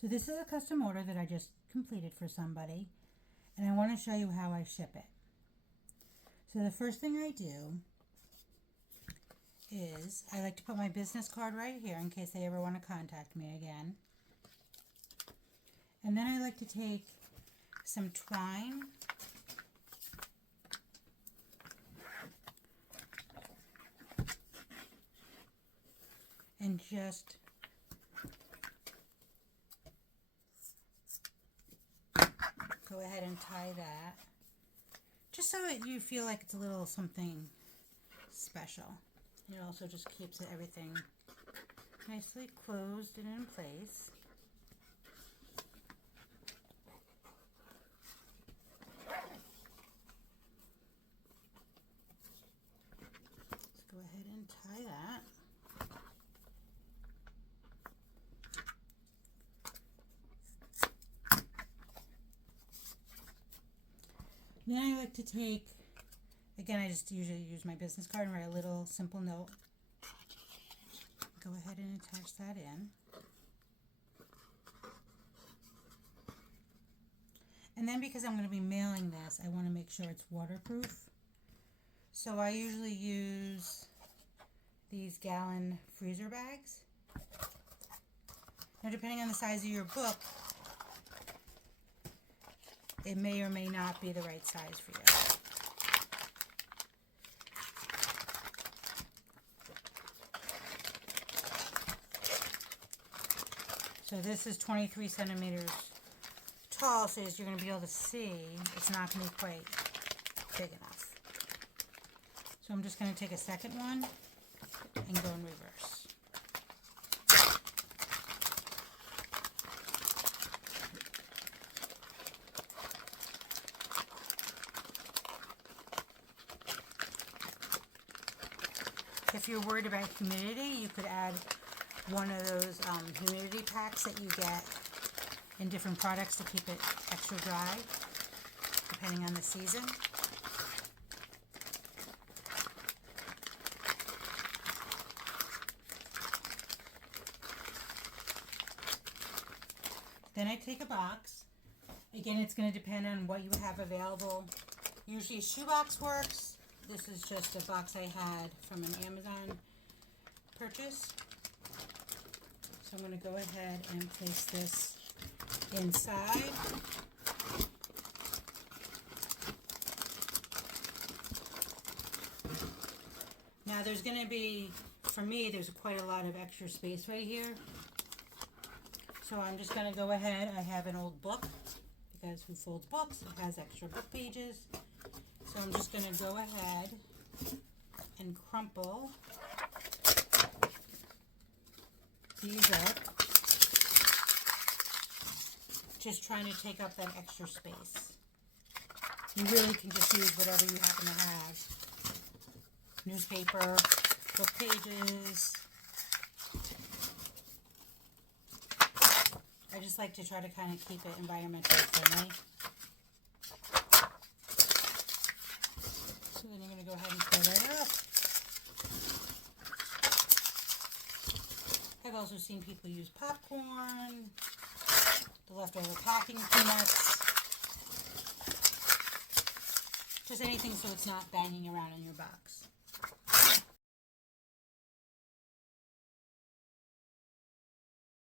So this is a custom order that I just completed for somebody, and I want to show you how I ship it. So the first thing I do is I like to put my business card right here in case they ever want to contact me again. And then I like to take some twine and just go ahead and tie that, just so that you feel like it's a little something special. It also just keeps everything nicely closed and in place. Let's go ahead and tie that. Then I like to take, again, I just usually use my business card and write a little simple note. Go ahead and attach that in. And then because I'm going to be mailing this, I want to make sure it's waterproof. So I usually use these gallon freezer bags. Now, depending on the size of your book, it may or may not be the right size for you. So this is 23 centimeters tall, so as you're going to be able to see, it's not going to be quite big enough. So I'm just going to take a second one and go in reverse. If you're worried about humidity, you could add one of those humidity packs that you get in different products to keep it extra dry, depending on the season. Then I take a box. Again, it's going to depend on what you have available. Usually a shoebox works. This is just a box I had from an Amazon purchase. So I'm going to go ahead and place this inside. Now there's going to be, for me, there's quite a lot of extra space right here. So I'm just going to go ahead. I have an old book, because who folds books? It has extra book pages. So I'm just going to go ahead and crumple these up, just trying to take up that extra space. You really can just use whatever you happen to have. Newspaper, book pages. I just like to try to kind of keep it environmentally friendly. So then you're going to go ahead and fill that up. I've also seen people use popcorn, the leftover packing peanuts, just anything so it's not banging around in your box.